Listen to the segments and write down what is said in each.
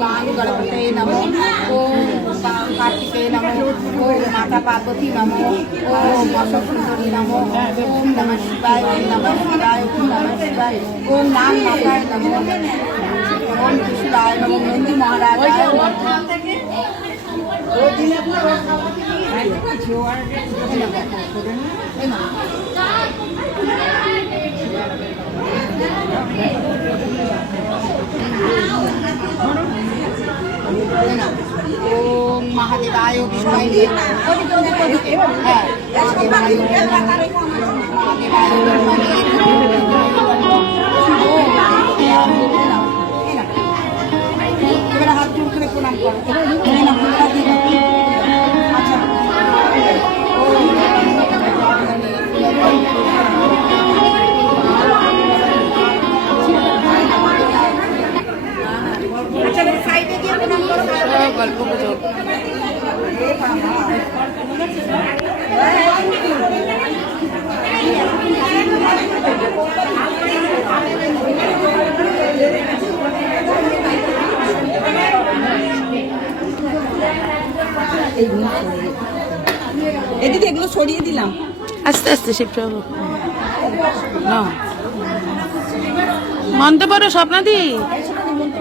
गांग गणपते नमो ओम कार्तिके नमो ओम माता पार्वती नमो ओम अशोक सुंदरी नमो ओम नमः शिवाय ओम नमः शिवाय ओम नमः शिवाय ओम नाम माताय नमो ओम शिवाय नमो नंदी महाराज ओम महादेवाय विष्णुय हाथ जोड़ कर प्रणाम करो गल्प गुजब এদিকে এগুলো সরিয়ে দিলাম আস্তে আস্তে শিবটা না মানতে পারো স্বপ্নাদি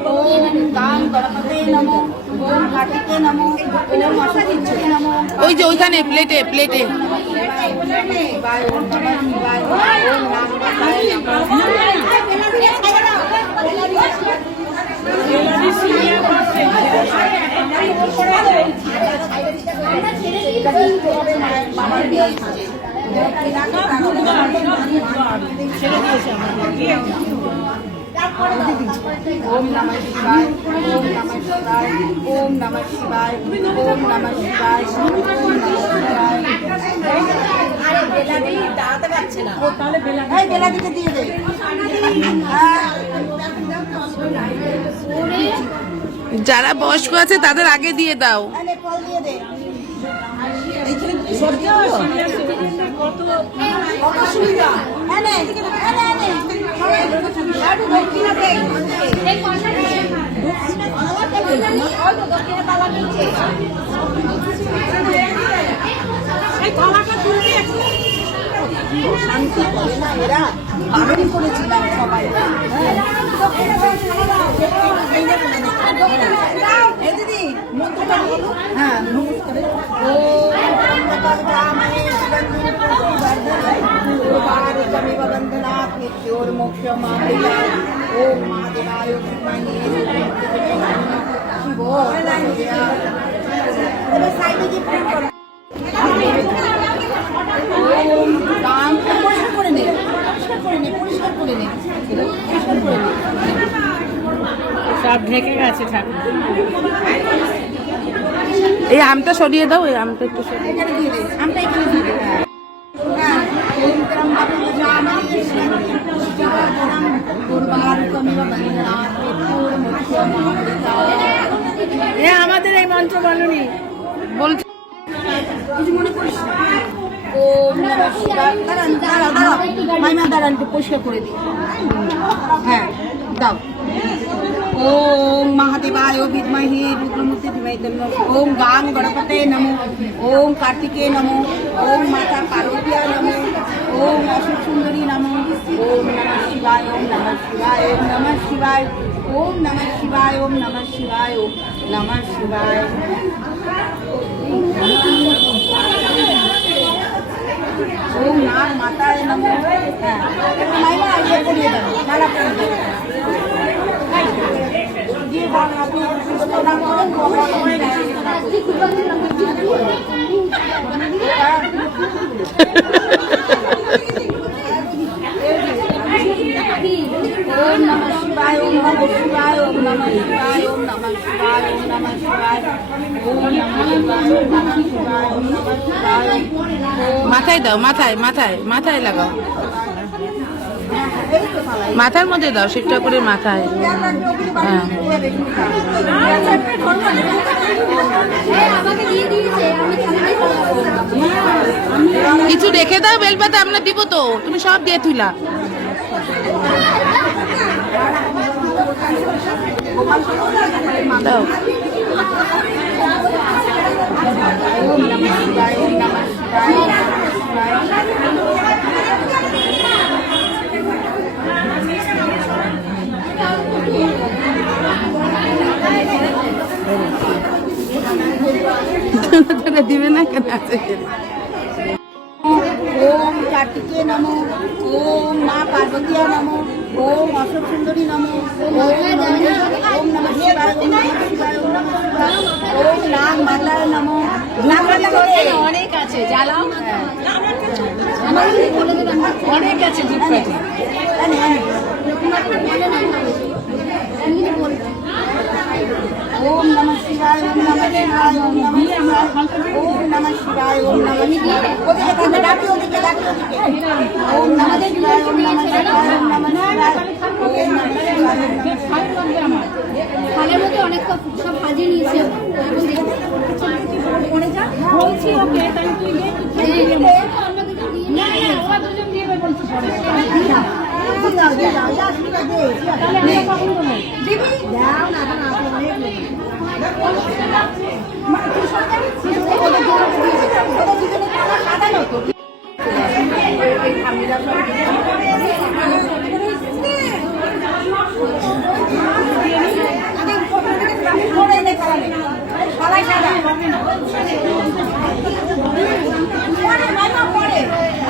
ওম গাং গণপতে নমো ওম কার্তিকে নমো ওম অশ্বতীকে নমো ওই যে ওইখানে প্লেটে প্লেটে শিবায় ওম নমঃ শিবায় ওম নাম মাতায় নমো ओम नमः शिवाय ओम नमः शिवाय ओम नमः शिवाय ओम नमः शिवाय ओम नमः शिवाय अरे बेलादी दाঁত লাগছে না ও তাহলে এই বেলাদিকে দিয়ে দে যারা বয়স্ক আছে তাদের আগে দিয়ে দাও আরে ফল দিয়ে দে এইখানে সব দিয়ে দাও কত অসুবিধা এনে এনে এনে লাডু দক্ষিণা দে এই কোনটা দে দক্ষিণা আলাদা দক্ষিণা ওই তো দক্ষিণা তালা নিচে এই থালাটা তুলে একটু শান্তি করে না এরা বারণ করেছিলাম সবাই দক্ষিণা দাও এই দিদি মন্ত্রটা বলো হ্যাঁ নমস্কার ও बंधनात् मृत्योर्मोक्षम् अमृतात् ओम महादेवाय विद्महे शिवो साइड की प्रिंट करो ओम काम পরিষ্কার করে নে পরিষ্কার করে নে সব ঢেকে গেছে ঠাকুর এই আমটা সরিয়ে দাও এই আমটা একটু সরিয়ে এখানে দিয়ে দে আমটা এখানে দিয়ে দে আমাদের এই মন্ত্র বলনি বলছি কিছু মনে করিস না ওম নমঃ শিবায় দাঁড়াও মাইমা দাঁড়ান একটু পরিষ্কার করে দিই হ্যাঁ দাও ओम महादेवाय विद्महे रुद्रमूर्ति धीमहि तन्नो ओम गांग गणपते नमो ओम कार्तिके नमो ओम माता पार्वती नमो ओम अशोक सुंदरी नमो ओम नमः शिवाय ओम नमः शिवाय ओम नमः शिवाय ओम नमः शिवाय ओम नमः शिवाय ओम नमः शिवाय ओम नाग माताय नमो माइमा आगे पढ़िए दाओ माला पढ़िए ये बात आपने सुना करो ओम नमः शिवाय ओम नमः शिवाय ओम नमः शिवाय ओम नमः शिवाय ओम नमः शिवाय ओम नमः शिवाय ओम नमः शिवाय ओम नमः शिवाय মাথায় দাও মাথায় মাথায় মাথায় লাগাও মাথার মধ্যে দাও শিব ঠাকুরের মাথায় হ্যাঁ কিছু রেখে দাও বেলপাতা আমরা দিব তো তুমি সব দিয়ে তুলা গোপাল গোপালের মা দাও। ওম নমঃ শিবায় ওম নমঃ শিবায় ওম নমঃ তোরা দিবে না কেন আছে? ওম কার্তিকে নমো, ওম মা পার্বতীয়া নমো, ওম অশোক সুন্দরী নমো, ওম নমঃ শিবায় ওম নমঃ শিবায় ওম নমঃ শিবায়, ওম নাগ মাতায় নমো। নাগ মাতা অনেক আছে, জ্বালাও। অনেক আছে দুধ পাটি। ओम नमः शिवाय ओम नमः शिवाय ओम नमः शिवाय ओम नमः शिवाय ओम नमः शिवाय ओदिके कांदे डाकी ओदिके ओम नमः शिवाय ओम नमः शिवाय ओम नमः शिवाय ओम नमः शिवाय খালের মধ্যে অনেক সব ভাজি নিয়েছে বলছি ওকে তাই তুই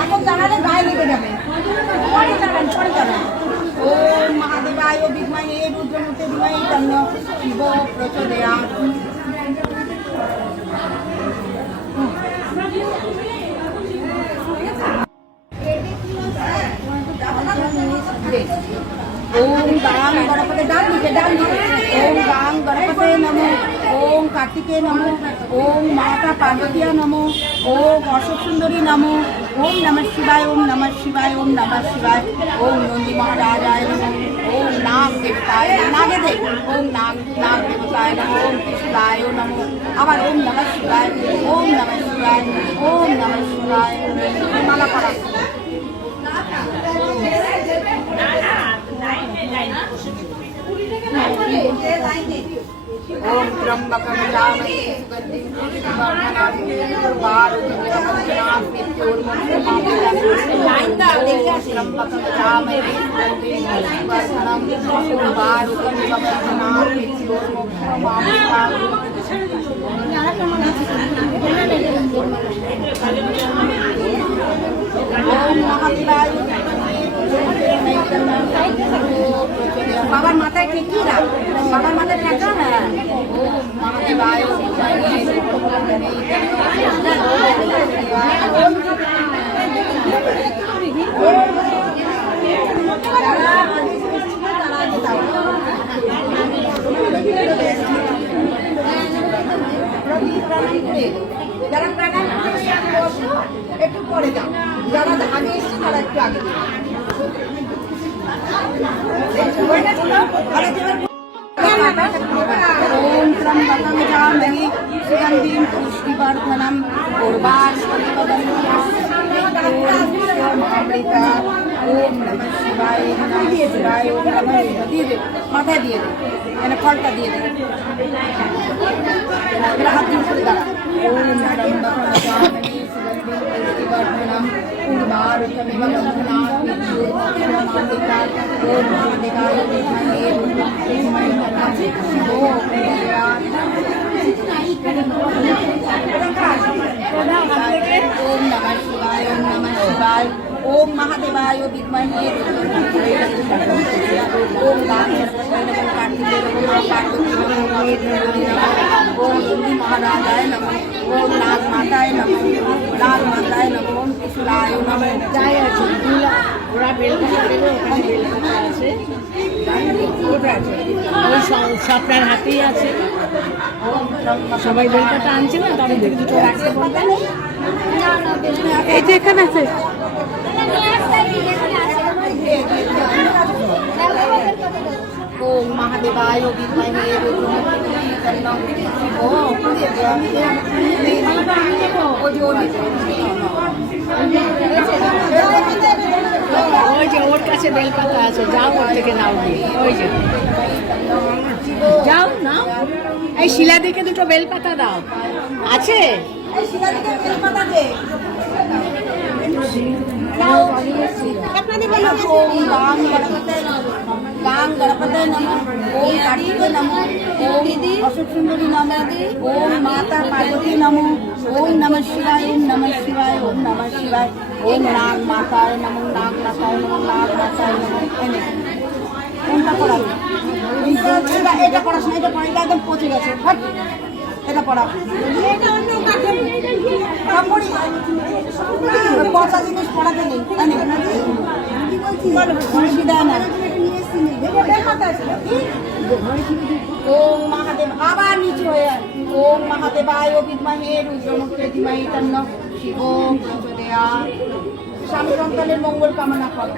এখন জানালে গায়ে লেগে যাবে। পরে যাবেন পরে যাবেন। ওম মহাদেবায় বিদ্মহে রুদ্রমূর্তে ধীমহি তন্নো শিব প্রচোদয়াৎ। ओम गांग गणपते डाल दीजिए ओम गांग गणपते नमो, ओम कार्तिके नमो, ओम माता पार्वतीया नमो, ओम अशोक सुंदरी नमो, ओम नमः शिवाय ओम नमः शिवाय ओम नमः शिवाय, ओम नंदी महाराजाय नमो, ओम नाग देवताय नागे देव, ओम नाग नाग देवताय नमो, ओम त्रिशूलाय नमो, आबार ओम नमः शिवाय ओम नमः शिवाय ओम नमः शिवाय। माला पड़ा ओम त्र्यंबकं यजामहे सुगन्धिं पुष्टिवर्धनम् उर्वारुकमिव मृत्योर्मुक्षीयमामृतम्। त्र्यंबकं यजामहे सुगन्धिं पुष्टिवर्धनम् उर्वारुकमिव ओम महादेवाय बाबार माथाয় ঠেকিয়ে দাও, বাবার মাথায় ঠেকাও না। ওম মহাদেবায় যারা প্রাণায়াম একটু পরে যাও, যারা আগে এসছে তারা একটু আগে ओम त्र्यंबकं यजामहे सुगन्धिं पुष्टिवर्धनम् उर्वारुकमिव ओम नमः शिवाय ओम नमः शिवाय ओम नमः शिवाय। দিয়ে দে মাথায় দিয়ে দে, মানে ফলটা দিয়ে দে, হাত দিয়ে করে দাঁড়া। ओम त्र्यंबकं यजामहे सुगन्धिं पुष्टिवर्धनम् उर्वारुकमिव बन्धनात् मृत्योर्मुक्षीयमामृतात्। ओम महादेवाय विद्महे रुद्रमूर्ते धीमहि तन्नो शिवो प्रचोदयात्। ओम नमः शिवाय ओम नमः शिवाय ओम महादेवाय विद्महे रुद्रमूर्ते ओम गांगणपते नमो कार्तिके नमो पार्वती नमो ओम नंदी महाराजाय नमो, ओम नाग माताय नमो, नाग माताय नमो, ओम त्रिशूलाय नमो। যাই আছে দুলা ওরা বেলপাতা দেবে, ওখানে বেলপাতা আছে, ওটা আছে ওই সবটার হাতেই আছে। সবাই বেলপাতা আনছে না, তবে দুটো রাখতে পারবে। এই যে এখানে আছে ओम महादेवाय विद्महे रुद्रमूर्ते तन्नो शिवो ওই যে ওর কাছে বেলপাতা আছে, যাও ওর থেকে নাও গিয়ে। ওই যে এই শিলাদিকে দুটো বেলপাতা দাও। আছে? এই শিলাদিকে বেলপাতা দে। ओम गांग गणपते नमः, ओम कार्तिके नमः, ओम अशोक सुंदरी नमः, ओम माता पार्वती नमः, ओम नमः शिवाय, ओम नमः शिवाय, ओम नमः शिवाय, ओम नाग माताय नमः, नाग माताय नमः, नाग माताय नमः। কোনটা পড়াবে? এটা পড়াশোনা, এটা পড়া, এটা একদম পচে গেছে। এটা পড়া, পচা জিনিস পড়াতে নেই। ओम महादेव आবার নিচে হয়ে ओम महादेवाय विद्महे रुद्रमुखे धीमहि तन्नो शिवो प्रचोदयात्। স্বামী সন্তানের মঙ্গল কামনা করো।